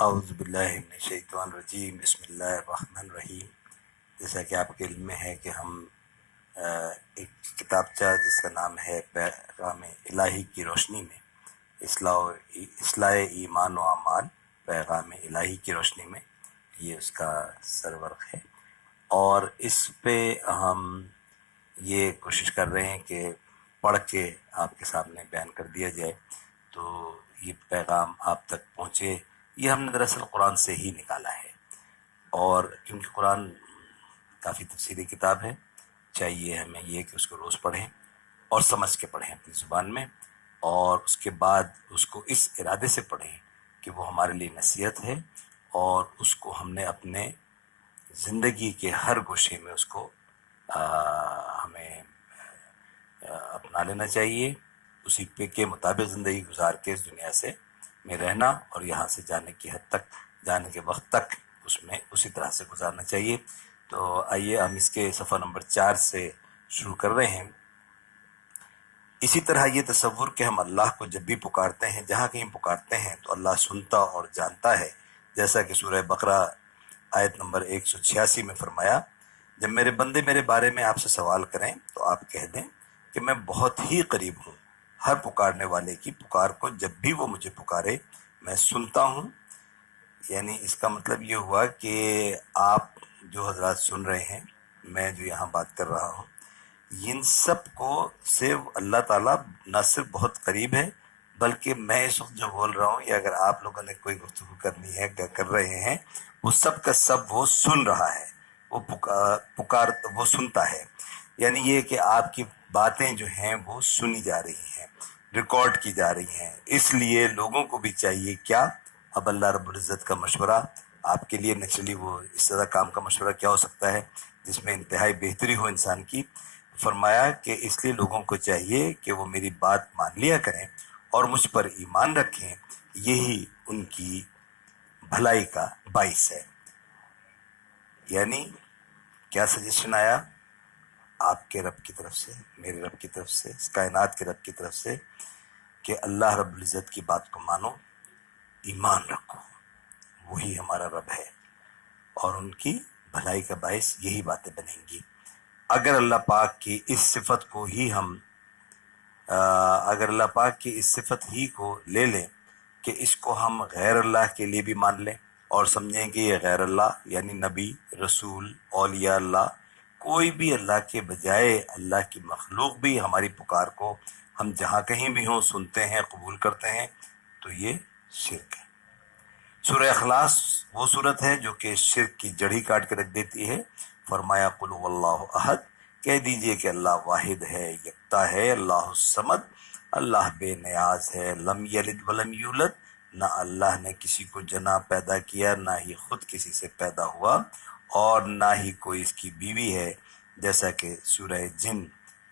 اعوذ باللہ من الشیطان الرجیم بسم اللہ الرحمن الرحیم۔ جیسا کہ آپ کے علم میں ہے کہ ہم ایک کتابچہ جس کا نام ہے پیغام الہی کی روشنی میں اصلاح ایمان و اعمال، پیغام الہی کی روشنی میں، یہ اس کا سرورق ہے، اور اس پہ ہم یہ کوشش کر رہے ہیں کہ پڑھ کے آپ کے سامنے بیان کر دیا جائے تو یہ پیغام آپ تک پہنچے۔ یہ ہم نے دراصل قرآن سے ہی نکالا ہے، اور کیونکہ قرآن کافی تفصیلی کتاب ہے، چاہیے ہمیں یہ کہ اس کو روز پڑھیں اور سمجھ کے پڑھیں اپنی زبان میں، اور اس کے بعد اس کو اس ارادے سے پڑھیں کہ وہ ہمارے لیے نصیحت ہے، اور اس کو ہم نے اپنے زندگی کے ہر گوشے میں اس کو ہمیں اپنا لینا چاہیے، اسی پہ کے مطابق زندگی گزار کے اس دنیا سے میں رہنا، اور یہاں سے جانے کی حد تک، جانے کے وقت تک اس میں اسی طرح سے گزارنا چاہیے۔ تو آئیے ہم اس کے صفحہ نمبر 4 سے شروع کر رہے ہیں۔ اسی طرح یہ تصور کہ ہم اللہ کو جب بھی پکارتے ہیں، جہاں کہیں پکارتے ہیں، تو اللہ سنتا اور جانتا ہے، جیسا کہ سورہ بقرہ آیت نمبر 186 میں فرمایا، جب میرے بندے میرے بارے میں آپ سے سوال کریں تو آپ کہہ دیں کہ میں بہت ہی قریب ہوں، ہر پکارنے والے کی پکار کو جب بھی وہ مجھے پکارے میں سنتا ہوں۔ یعنی اس کا مطلب یہ ہوا کہ آپ جو حضرات سن رہے ہیں، میں جو یہاں بات کر رہا ہوں، ان سب کو صرف اللہ تعالیٰ نہ صرف بہت قریب ہے، بلکہ میں اس وقت جو بول رہا ہوں، یا اگر آپ لوگوں نے کوئی گفتگو کرنی ہے، کر رہے ہیں، وہ سب کا سب وہ سن رہا ہے، وہ وہ سنتا ہے۔ یعنی یہ کہ آپ کی باتیں جو ہیں وہ سنی جا رہی ہیں، ریکارڈ کی جا رہی ہیں۔ اس لیے لوگوں کو بھی چاہیے کیا، اب اللہ رب العزت کا مشورہ آپ کے لیے نیچرلی، وہ اس طرح کام کا مشورہ کیا ہو سکتا ہے جس میں انتہائی بہتری ہو انسان کی۔ فرمایا کہ اس لیے لوگوں کو چاہیے کہ وہ میری بات مان لیا کریں اور مجھ پر ایمان رکھیں، یہی ان کی بھلائی کا باعث ہے۔ یعنی کیا سجیشن آیا آپ کے رب کی طرف سے، میرے رب کی طرف سے، اس کائنات کے رب کی طرف سے، کہ اللہ رب العزت کی بات کو مانو، ایمان رکھو، وہی ہمارا رب ہے، اور ان کی بھلائی کا باعث یہی باتیں بنیں گی۔ اگر اللہ پاک کی اس صفت کو ہی ہم اگر اللہ پاک کی اس صفت ہی کو لے لیں کہ اس کو ہم غیر اللہ کے لیے بھی مان لیں اور سمجھیں کہ یہ غیر اللہ یعنی نبی، رسول، اولیاء اللہ، کوئی بھی اللہ کے بجائے اللہ کی مخلوق بھی ہماری پکار کو ہم جہاں کہیں بھی ہوں سنتے ہیں، قبول کرتے ہیں، تو یہ شرک ہے۔ سورہ اخلاص وہ صورت ہے جو کہ شرک کی جڑی کاٹ کے رکھ دیتی ہے۔ فرمایا قل هو اللہ احد، کہہ دیجئے کہ اللہ واحد ہے، یکتا ہے، اللہ الصمد، اللہ بے نیاز ہے، لم یلد ولم یولد، نہ اللہ نے کسی کو جنا پیدا کیا، نہ ہی خود کسی سے پیدا ہوا، اور نہ ہی کوئی اس کی بیوی ہے، جیسا کہ سورہ جن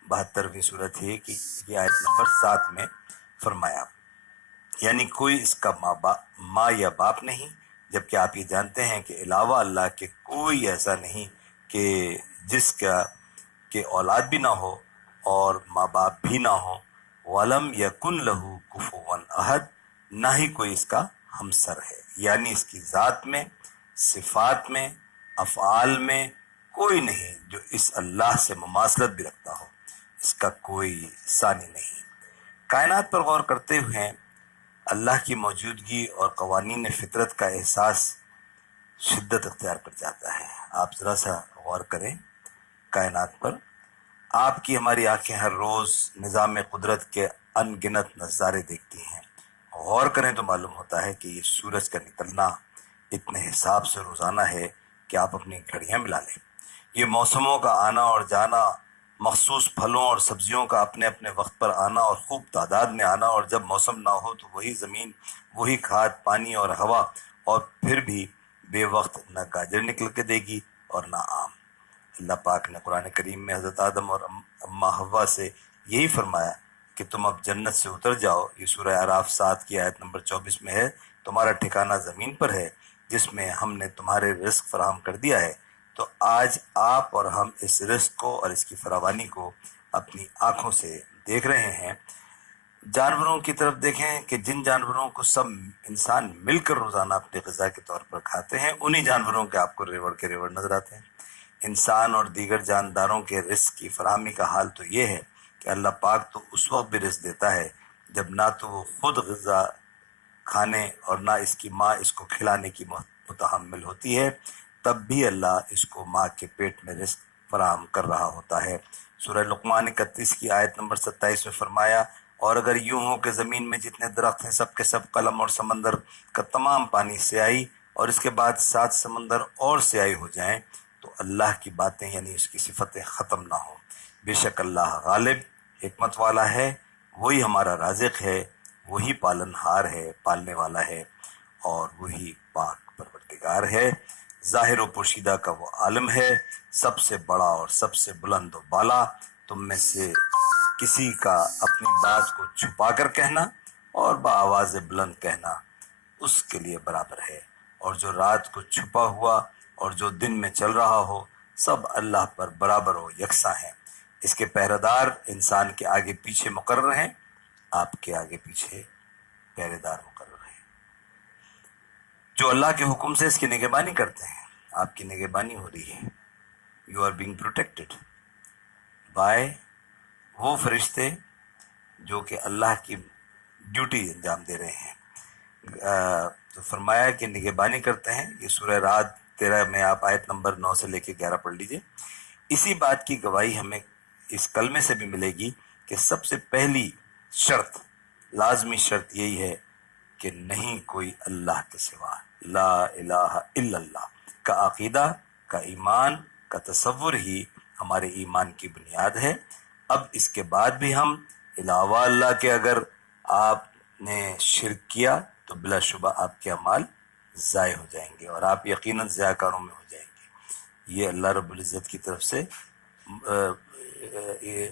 72ویں صورت ہے کہ یہ آیت نمبر 7 میں فرمایا۔ یعنی کوئی اس کا ماں یا باپ نہیں، جبکہ آپ یہ جانتے ہیں کہ علاوہ اللہ کے کوئی ایسا نہیں کہ جس کا کہ اولاد بھی نہ ہو اور ماں باپ بھی نہ ہو، وَلَمْ يَكُنْ لَهُ كُفُوًا أَحَدٌ، نہ ہی کوئی اس کا ہمسر ہے۔ یعنی اس کی ذات میں، صفات میں، افعال میں کوئی نہیں جو اس اللہ سے مماثلت بھی رکھتا ہو، اس کا کوئی ثانی نہیں۔ کائنات پر غور کرتے ہوئے اللہ کی موجودگی اور قوانین فطرت کا احساس شدت اختیار کر جاتا ہے۔ آپ ذرا سا غور کریں کائنات پر، آپ کی ہماری آنکھیں ہر روز نظام قدرت کے ان گنت نظارے دیکھتی ہیں۔ غور کریں تو معلوم ہوتا ہے کہ یہ سورج کا نکلنا اتنے حساب سے روزانہ ہے کہ آپ اپنی گھڑیاں ملا لیں۔ یہ موسموں کا آنا اور جانا، مخصوص پھلوں اور سبزیوں کا اپنے اپنے وقت پر آنا اور خوب تعداد میں آنا، اور جب موسم نہ ہو تو وہی زمین، وہی کھاد، پانی اور ہوا، اور پھر بھی بے وقت نہ گاجر نکل کے دے گی اور نہ آم۔ اللہ پاک نے قرآن کریم میں حضرت آدم اور اماں حوا سے یہی فرمایا کہ تم اب جنت سے اتر جاؤ۔ یہ سورہ اعراف 7 کی آیت نمبر 24 میں ہے، تمہارا ٹھکانہ زمین پر ہے جس میں ہم نے تمہارے رزق فراہم کر دیا ہے۔ تو آج آپ اور ہم اس رزق کو اور اس کی فراوانی کو اپنی آنکھوں سے دیکھ رہے ہیں۔ جانوروں کی طرف دیکھیں کہ جن جانوروں کو سب انسان مل کر روزانہ اپنی غذا کے طور پر کھاتے ہیں، انہی جانوروں کے آپ کو ریوڑ کے ریوڑ نظر آتے ہیں۔ انسان اور دیگر جانداروں کے رزق کی فراہمی کا حال تو یہ ہے کہ اللہ پاک تو اس وقت بھی رزق دیتا ہے جب نہ تو وہ خود غذا کھانے اور نہ اس کی ماں اس کو کھلانے کی متحمل ہوتی ہے، تب بھی اللہ اس کو ماں کے پیٹ میں رزق فراہم کر رہا ہوتا ہے۔ سورہ لقمان 31 کی آیت نمبر 27 میں فرمایا، اور اگر یوں ہو کہ زمین میں جتنے درخت ہیں سب کے سب قلم اور سمندر کا تمام پانی سیاہی اور اس کے بعد 7 سمندر اور سیاہی ہو جائیں تو اللہ کی باتیں یعنی اس کی صفتیں ختم نہ ہوں۔ بے شک اللہ غالب حکمت والا ہے، وہی ہمارا رازق ہے، وہی پالن ہار ہے، پالنے والا ہے، اور وہی پاک پروردگار ہے۔ ظاہر و پوشیدہ کا وہ عالم ہے، سب سے بڑا اور سب سے بلند و بالا۔ تم میں سے کسی کا اپنی بات کو چھپا کر کہنا اور بآواز بلند کہنا اس کے لیے برابر ہے، اور جو رات کو چھپا ہوا اور جو دن میں چل رہا ہو سب اللہ پر برابر و یکساں ہیں۔ اس کے پہرہ دار انسان کے آگے پیچھے مقرر ہیں، آپ کے آگے پیچھے پہرے دار مقرر ہیں جو اللہ کے حکم سے اس کی نگہبانی کرتے ہیں۔ آپ کی نگہبانی ہو رہی ہے، you are being protected by وہ فرشتے جو کہ اللہ کی ڈیوٹی انجام دے رہے ہیں۔ تو فرمایا کہ نگہبانی کرتے ہیں، یہ سورہ رعد 13 میں آپ آیت نمبر 9 سے لے کے 11 پڑھ لیجئے۔ اسی بات کی گواہی ہمیں اس کلمے سے بھی ملے گی کہ سب سے پہلی شرط، لازمی شرط یہی ہے کہ نہیں کوئی اللہ کے سوا، لا الہ الا اللہ کا عقیدہ، کا ایمان، کا تصور ہی ہمارے ایمان کی بنیاد ہے۔ اب اس کے بعد بھی ہم علاوہ اللہ کے اگر آپ نے شرک کیا تو بلا شبہ آپ کے اعمال ضائع ہو جائیں گے اور آپ یقیناً ضیاء کاروں میں ہو جائیں گے۔ یہ اللہ رب العزت کی طرف سے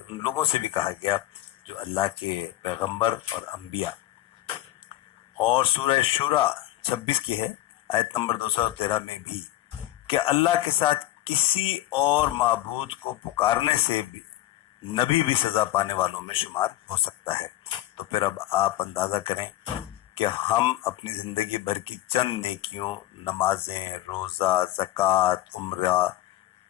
ان لوگوں سے بھی کہا گیا جو اللہ کے پیغمبر اور انبیاء۔ اور سورہ شورى 26 کی ہے آیت نمبر 213 میں بھی کہ اللہ کے ساتھ کسی اور معبود کو پکارنے سے بھی نبی بھی سزا پانے والوں میں شمار ہو سکتا ہے۔ تو پھر اب آپ اندازہ کریں کہ ہم اپنی زندگی بھر کی چند نیکیوں، نمازیں، روزہ، زکوٰۃ، عمرہ،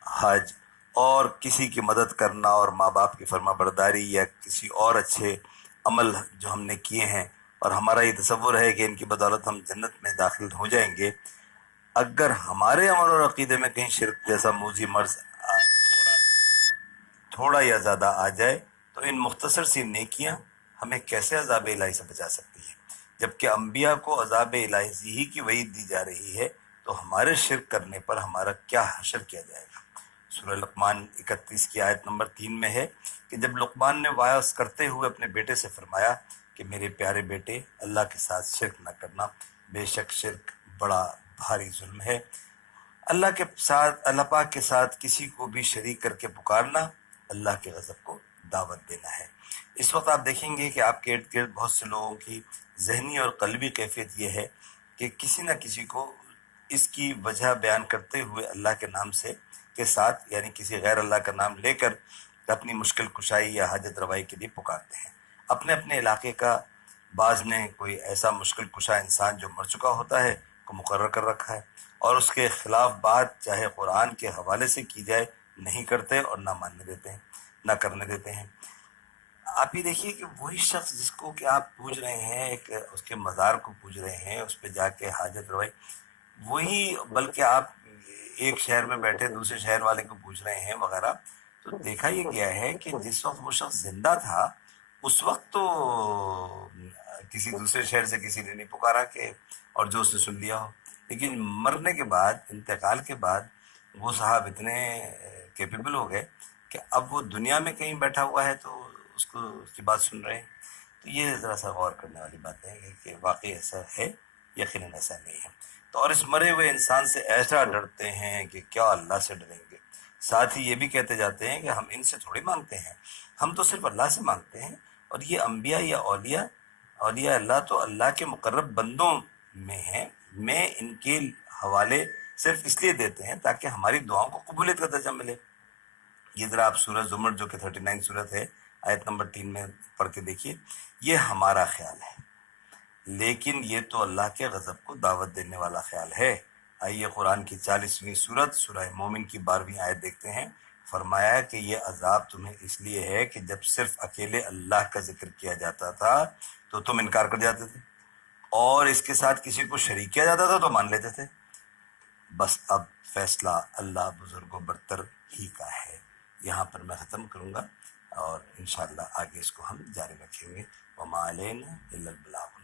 حج اور کسی کی مدد کرنا اور ماں باپ کی فرما برداری یا کسی اور اچھے عمل جو ہم نے کیے ہیں اور ہمارا یہ تصور ہے کہ ان کی بدولت ہم جنت میں داخل ہو جائیں گے، اگر ہمارے عمل اور عقیدے میں کہیں شرک جیسا موذی مرض تھوڑا یا زیادہ آ جائے تو ان مختصر سی نیکیاں ہمیں کیسے عذاب الہی سے بچا سکتی ہے؟ جبکہ انبیاء کو عذاب الہی ہی کی وعید دی جا رہی ہے تو ہمارے شرک کرنے پر ہمارا کیا حشر کیا جائے گا؟ سورہ لقمان 31 کی آیت نمبر 3 میں ہے کہ جب لقمان نے وعظ کرتے ہوئے اپنے بیٹے سے فرمایا کہ میرے پیارے بیٹے، اللہ کے ساتھ شرک نہ کرنا، بے شک شرک بڑا بھاری ظلم ہے۔ اللہ کے ساتھ، اللہ پاک کے ساتھ کسی کو بھی شریک کر کے پکارنا اللہ کے غضب کو دعوت دینا ہے۔ اس وقت آپ دیکھیں گے کہ آپ کے ارد گرد بہت سے لوگوں کی ذہنی اور قلبی کیفیت یہ ہے کہ کسی نہ کسی کو اس کی وجہ بیان کرتے ہوئے اللہ کے نام سے کے ساتھ یعنی کسی غیر اللہ کا نام لے کر اپنی مشکل کشائی یا حاجت روائی کے لیے پکارتے ہیں۔ اپنے اپنے علاقے کا بعض نے کوئی ایسا مشکل کشا انسان جو مر چکا ہوتا ہے کو مقرر کر رکھا ہے اور اس کے خلاف بات چاہے قرآن کے حوالے سے کی جائے نہیں کرتے اور نہ ماننے دیتے ہیں، نہ کرنے دیتے ہیں۔ آپ یہ دیکھیے کہ وہی شخص جس کو کہ آپ پوج رہے ہیں، ایک اس کے مزار کو پوج رہے ہیں، اس پہ جا کے حاجت روائی، وہی بلکہ آپ ایک شہر میں بیٹھے دوسرے شہر والے کو پوچھ رہے ہیں وغیرہ، تو دیکھا یہ گیا ہے کہ جس وقت وہ شخص زندہ تھا اس وقت تو کسی دوسرے شہر سے کسی نے نہیں پکارا کہ اور جو اس نے سن لیا ہو، لیکن مرنے کے بعد، انتقال کے بعد وہ صاحب اتنے کیپیبل ہو گئے کہ اب وہ دنیا میں کہیں بیٹھا ہوا ہے تو اس کی بات سن رہے ہیں۔ تو یہ ذرا سا غور کرنے والی بات ہے کہ واقعی ایسا ہے، یقیناً ایسا نہیں ہے۔ تو اور اس مرے ہوئے انسان سے ایسا ڈرتے ہیں کہ کیا اللہ سے ڈریں گے۔ ساتھ ہی یہ بھی کہتے جاتے ہیں کہ ہم ان سے تھوڑی مانگتے ہیں، ہم تو صرف اللہ سے مانگتے ہیں، اور یہ انبیاء یا اولیاء اللہ تو اللہ کے مقرب بندوں میں ہیں، میں ان کے حوالے صرف اس لیے دیتے ہیں تاکہ ہماری دعاؤں کو قبولیت کا درجہ ملے۔ یہ ذرا آپ سورہ زمر جو کہ 39 سورت ہے آیت نمبر 3 میں پڑھ کے دیکھیے، یہ ہمارا خیال ہے، لیکن یہ تو اللہ کے غضب کو دعوت دینے والا خیال ہے۔ آئیے قرآن کی 40ویں سورت سورہ مومن کی 12ویں آیت دیکھتے ہیں۔ فرمایا کہ یہ عذاب تمہیں اس لیے ہے کہ جب صرف اکیلے اللہ کا ذکر کیا جاتا تھا تو تم انکار کر جاتے تھے، اور اس کے ساتھ کسی کو شریک کیا جاتا تھا تو مان لیتے تھے۔ بس اب فیصلہ اللہ بزرگ و برتر ہی کا ہے۔ یہاں پر میں ختم کروں گا اور انشاءاللہ آگے اس کو ہم جاری رکھیں گے۔ وما علینا الا البلاغ۔